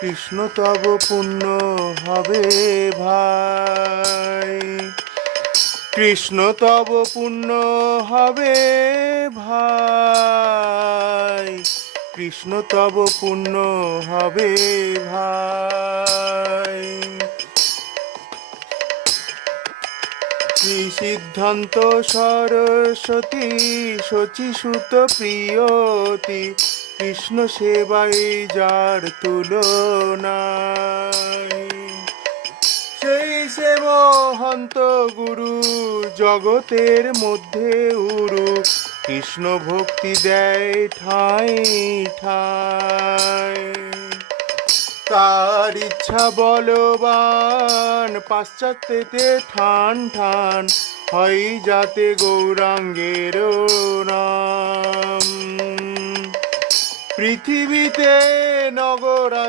কৃষ্ণ তব পুণ্য হবে ভাই, কৃষ্ণ তব পুণ্য হবে ভাই, কৃষ্ণ তব পুণ্য হবে ভাই। শ্রী সিদ্ধান্ত সরস্বতী শচীসুত প্রিয়তি, কৃষ্ণ সেবায় যার তুলনা। সেই সে মহন্ত গুরু জগতের মধ্যে উরু, কৃষ্ণ ভক্তি দেয় ঠাঁই ঠাঁই। তার ইচ্ছা বলবান পাশ্চাত্যেতে ঠান ঠান, হয় যাতে গৌরাঙ্গের নাম। পৃথিবীতে নগর